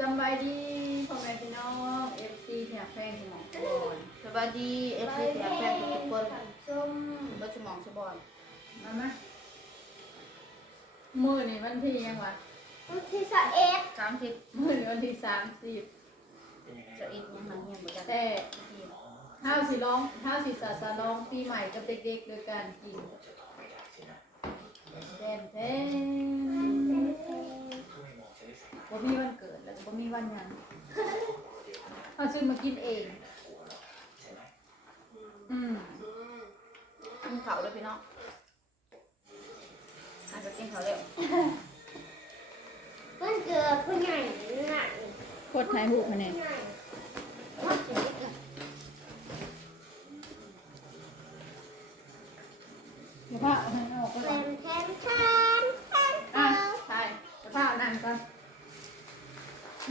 สำบายดีพ่อแม่พี่น้องเอฟซีแถบแพงสมองสบอนสวัสดีเอฟซีแถบแฟนทุกคนส้มบัสมองสบอนมาไหมมือนี่วันที่ยังวะวันที่สิบเอ็ดสามสิบมือนี่วันที่สามสิบจะอินยังมันยังบ่ได้แต่ข้าวสีร้องข้าวสีสาสาร้องปีใหม่กับเด็กๆโดยการกินแดนเพน บ่มีวันเกิดแล้วก็บ่มีวันหยังเขาซื้อมากินเอง อืมกินเขาเลยพี่น้องอาจจะกินเขาเร็ววันเกิดผู้ใหญ่หนักโคตรไทยหูคะแนนใหญ่ กิ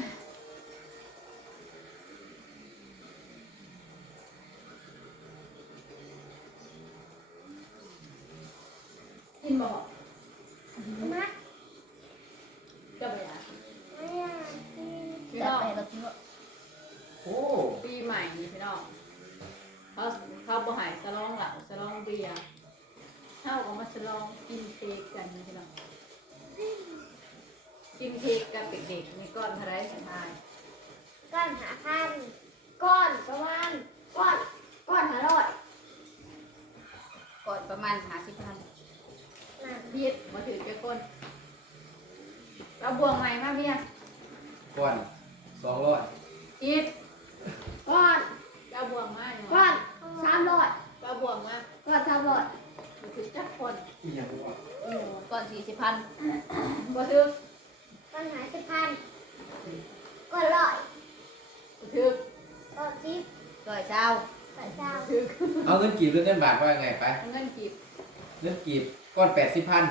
นบ่มาจะไปอะไม่อยากกินพี่จัดน้องไปแล้วพี่น้องโอ้ปีใหม่นี่พี่น้องเขาเขาบ่ใหายสลองเหล่าสลองเบียร์เท่ากับมาสลองกินเค้กกันนี่พี่น้อง กินเค้กกับเด็กๆในก้อนเทะเลสันทายก้อนหาพันก้อนประมาณก้อนก้อนหาร้อยก่อนประมาณหาสิบพันน่ะพีดมาถือเจ้าก้นเราบวงใหม่มาเบียร์ก่อนสองร้อยอีดก้อนเราบวงมาอยู่ก้อนสามร้อยเราบวงมาก้อนสามร้อยมาถือจักคนอีกอย่างว่าก่อนสี่สิบพันมาถือ ก้อนหาสิบพันก้อนร้อยมาถือก้อนสิบร้อยเช้าก้อนเก้าถือเอาเงินกีบหรือเงินบาทว่าไงไปเอาเงินกีบเงินกีบก้อนแปดสิบพัน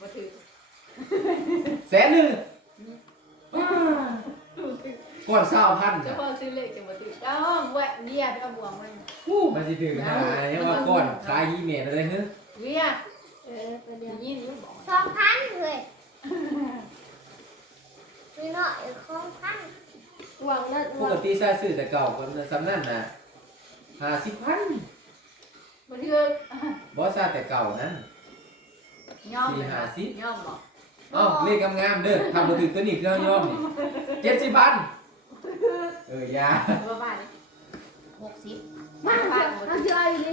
มาถือแสนหนึ่งก้อนเศร้าพันเจ้าพ่อซื้อเลขจะมาถือเจ้าแหวะเบียร์ไปเอาบวงมาฮู้มันสิถึงหาเนี่ยว่าก้อนขายยี่เมตรอะไรเฮ้ยเบียร์เออประเดี๋เดี๋ยยววยินรู้บอกสองพันเลย มีหน่อยของพันหวังนั่นหปวักงติใช้ซื้อแต่เก่าก็สำนั่นนะห้าสิบพันมาถือบอสซาแต่เก่านั้น ย่อมสี่ห้าสิบ ย่อมบอกเอ้าเลขงามๆเด้อทำมาถึงตัวนี้เครื่องย่อมนี่เจ็ดสิบพันเออยาหรือว่าบ้านนี้หกสิบมาพันเอาเจออยู่ดิ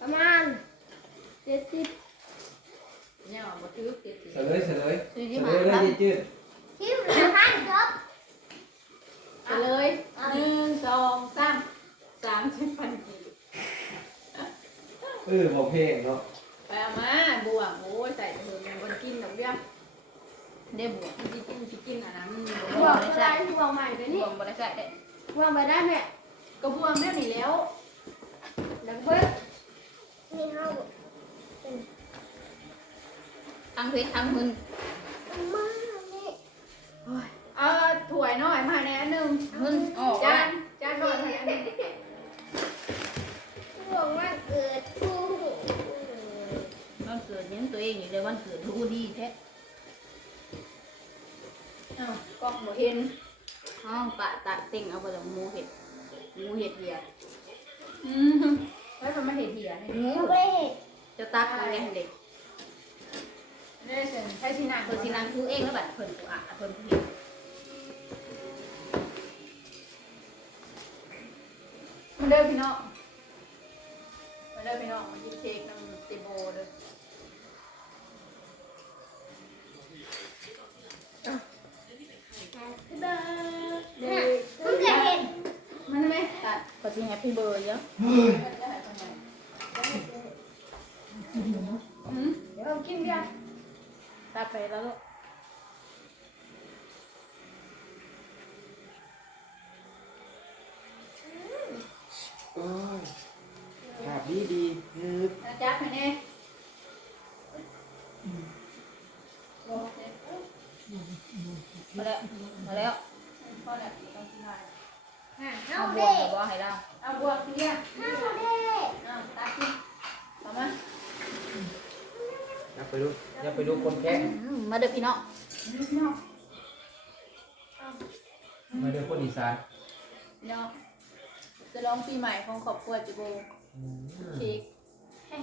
ประมาณเจ็ดสิบเนี่ยมาถือเจ็ดสิบเฉลยเฉลยสี่เฉสิบลห้ายเลยพันจืด สิบหรือพันครับ ไปเลยหนึ่งสองสามสามสิบพันกีบเออบอกเพลงเนาะไปเอามาบวงโอ้ยใส่เถอะมันคนกินดอกเบี้ยได้บวกมันสิกินสิกินอันนั้นมันหวังอะไรหวังใหม่ไปบนี่วกบริษัทได้หวังไปได้ไหมก็บวงได้หนีแล้ว ดังเบิ้ลนี่เขาทั้งเพชรทั้งมึน มานี่ เอา ถ้วยน้อยมาในอันหนึ่งมึนออกจานจานน้อยมาในอันหนึ่งหวังวันเกิดคู่วันเกิดยังตัวเองอยู่เลยวันเกิดรู้ดีแท้เอากล้องบ่เห็นห้องปะตัดเต็งเอาไปแล้วหมูเห็ดหมูเห็ดเหียอืมแล้วมันมาเห็นเหียนี่หมูเขาไปเห็นจะตักเอาไงเด็กได้เสร็จใช้ที่นั่งเพิ่นสินางคือเองแล้วบัดเพิ่นกูอะเพิ่นกูเห็น มันเด้อพี่น้องมันเด้อพี่น้องมันกินเค้กน้ำติโบเด้อเดินเด้อมันเกิดเห็นมันไหมตัดก็สิแฮปปี้เบิร์ดเยอะอืมเดี๋ยวเรากินกันตัดไปแล้วลูก แล้วมาแล้วพอแล้วต้องกินได้เอาเอาบวเด็กกกับว่าให้เราเอาบวกพี่เนี่ยเอาเด็กเอาตัดกินเอามาอย่าไปดูอย่าไปดูคนแค่อืมมาเด้อพี่น้องพี่น้องมาเด้อคนอีสานเนาะจะลองปีใหม่ของครอบครัวจิโบอืมเค้กแฮ่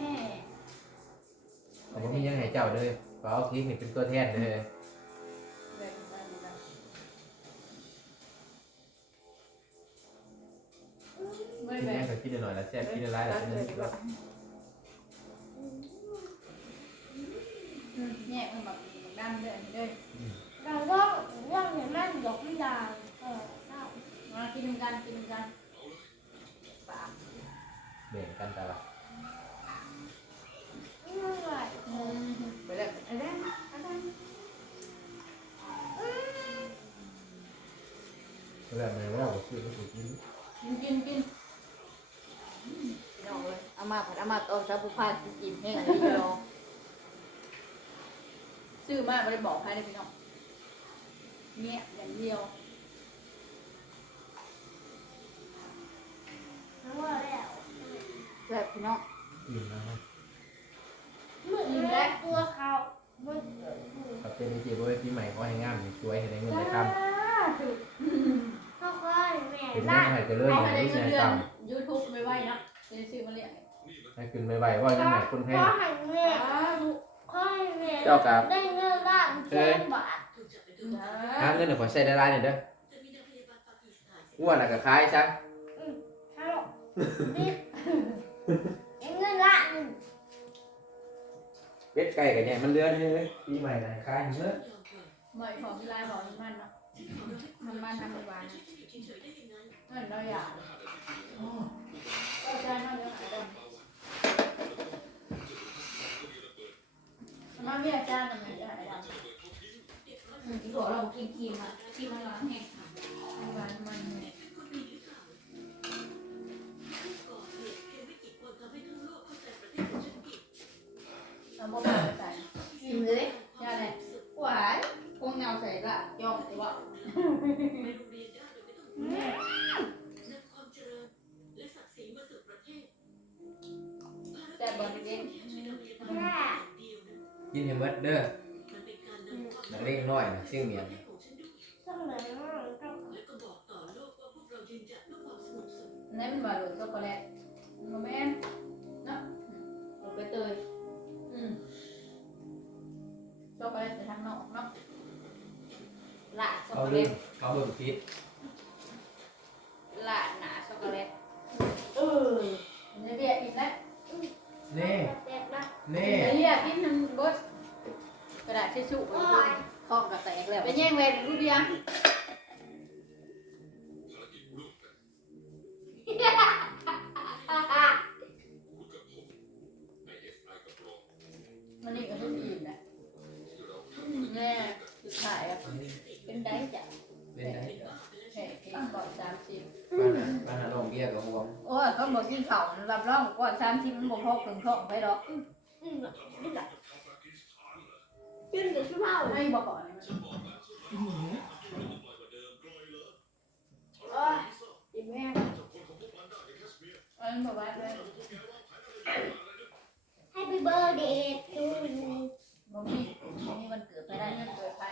เขาบ่มีหยังให้เจ้าเลยเขาเอาเค้กนี่เป็นตัวแทนเลย ไม่กินแบแม่บก็กินหน่อยละแซ่บกินหลายละเป็นนั่นสิว่าแง่มันแบบดำเดินเลยเราต้องเรื่องเนี่ยแม่ยกไม่ได้เออได้มากินกันกินกันปากแบ่งกันแต่ละไม่ไหวไปเลยอะไรอะไรแบบไหนว่าบ่ซื้อบ่ถูกกินกินกินกินพี่น้องเลยเอา มาผัดเอามาต้มซาบุพานกินแห้งเลยพี่น้องซื้อมาไม่ได้บอกให้เลยพี่น้องเงี้ยอย่างเดียวทั้งว่าแล้วแบบพี่น้องอิ่มนะครับมือแรกตัวเขามือเกิดมือกับเป็นไอเจียบ่ไว้ปีใหม่ขอให้งามสวยให้ได้เงินได้คำค่อยๆแม่เป็นล่าเรื่องให้เจริญเอาให้ไปได้รู้เงิใช้นเดือนกรรมยูทูบไม่ไหวนะเรียนซื้อมาเรียก ให้ขึ้นไวๆว่ายังไงคนให้ก็ให้แม่ค่อยแม่เจ้ากับ ได้เงินล้านแสนบาทหาเงินเดี๋ยวขอใช้ได้หลายหน่อยเด้ออ้วนน่ะก็ขายซะฮัลโหลนี่ได้เงินล้านหนึ่งเป็ดไก่กันเนี่ยมันเดือนเลยปีใหม่น่ะขายเยอะหมอยของที่ลายบอกมันเนาะมันมันทำหวานเงินเราอยากก็ใจมันเยอะหายดำมัน มีอาจารย์ทำไมจะหายดำอืมที่บอกเรากินครีมอะครีมมันร้อนแห้งหวานมันเนี่ยเราใส่กินเลยยาแหละหวานคงเงาใส่ละยอมต่ว่าแต่บอลเด็ก กินให้หมดเด้อนักเลงน้อยน่ะเสียงเมียนต้องเหลือต้องนั่นมันว่าโรยช็อกโกแลตโมแมนเนาะโรยใบเตยอืมช็อกโกแลตไปทางนอกเนาะละช็อกเขาโกแลเริ่ตมเขาเริ่มคิด ละหนาช็อกโกแลต เออ มันจะเรียกอีกแล้ว เน่ เจ็บนะ เน่ จะเรียกกินน้ำบดกระดาษทิชชู่ โอ้ย ท้องก็ แตกแล้วไปแย่งแหวนรูเบียร์มันนี่ก็ต้องอิ่มนะแม่สุดท้ายอะเป็นได้จ้ะเป็นไงแข่เก่งก่อนสามสิบบ้านน่ะบ้านน่ะลองเบียร์กับห่วงโอ้ยเขาบอกกินข้าวรับรองก่อน30มันบ่พอครึ่งท้องไปดอกอืมนี่แหละกินกับชุ่มเท้าให้บอกก่อนนะโอ้ยกินแม่เอันบอกว่าเลยให้ไปเบอร์เดทดูบ่มีบ่มีวันเกิดไปได้ได้เงินเกิดไป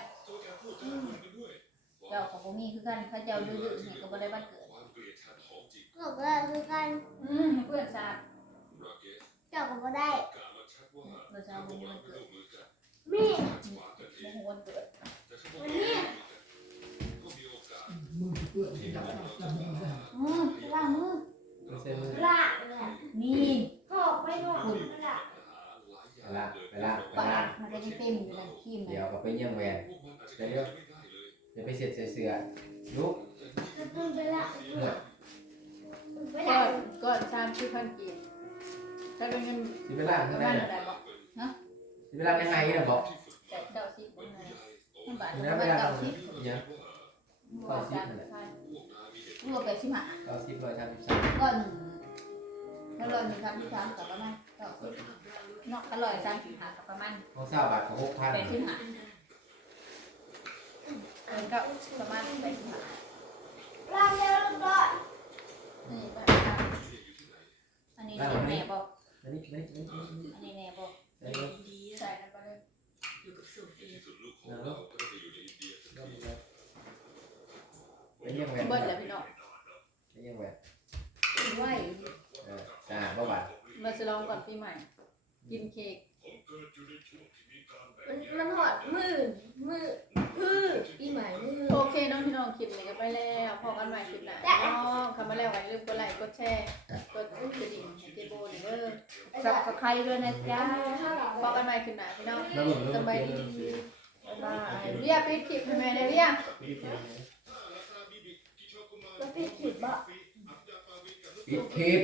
เจ้าก็บ่มีคือกันเขาเจ้าดื้อๆนี่ก็บ่ได้วันเกิด บอกว่าคือกันอืมเพื่อนสาดเจ้าก็บ่ได้ เราจะบ่มีวันเกิดมีบ่ฮู้วันเกิด วันนี้ อืมล้างมือไม่ใช่มือละเลยนี่หอบไปหมดละไปละไปละไปละมันก็ยังเต็มอยู่เลยครีมเดี๋ยวก็ไปเยี่ยมแหวนเดี๋ยวเดี๋ยวเวไปเสร็จเสือลุกไปละหมดไปก่ละอนก่อนสามสิบพันกีบถ้าเป็นเงินสิไปล่างปข้างระในมาณน่ะไรบอกสิไปล่างในไฮนะบอกเก้าสิบคนเลยมันบาทนี่มันะนเวลาเก่าเราสิเนี่ยเก้าสิบ รวมไปสิมาเก้าสิบร้อยสามสิบสามก้อนหนึ่งแล้วร้อยหนึ่งครับที่สามกับประมาณเก้าสิบเนาะอร่อยสามสิบห้ากับประมาณของเศร้าบาทของหกพันแปดสิบห้าเออก็ประมาณแปดสิบห้าล่างแล้วลูกบอลนี่ไปอันนี้แน่บอกอันนี้อันนี้อันนี้อันนี้แน่บอกอันนี้ใส่กันไปเลยแล้วก็เป็น ยังแหวน เบิดแล้วพี่น้อง ยังแหวน ไหว เออจ้าบ่หวาน มาฉลองก่อนปีใหม่ กินเค้ก มันมันหอดมือมือมือปีใหม่มือ โอเคน้องพี่น้องคลิปนี้ก็ไปแล้วพอกันใหม่คลิปหน้าพี่น้องคำมา แล้วกันลืมกดไลค์กดแชร์กดกระดิ่งให้เจโบหน่อยเด้อสับกับใครด้วยนะจ๊ะพอกันใหม่คลิปหน้าพี่น้องแล้วหล่นสบายดีบ๊ายบายเรียกปิดคลิปให้แม่ได้เรียกแล้วพี่ขีดบ่ปิดคลิป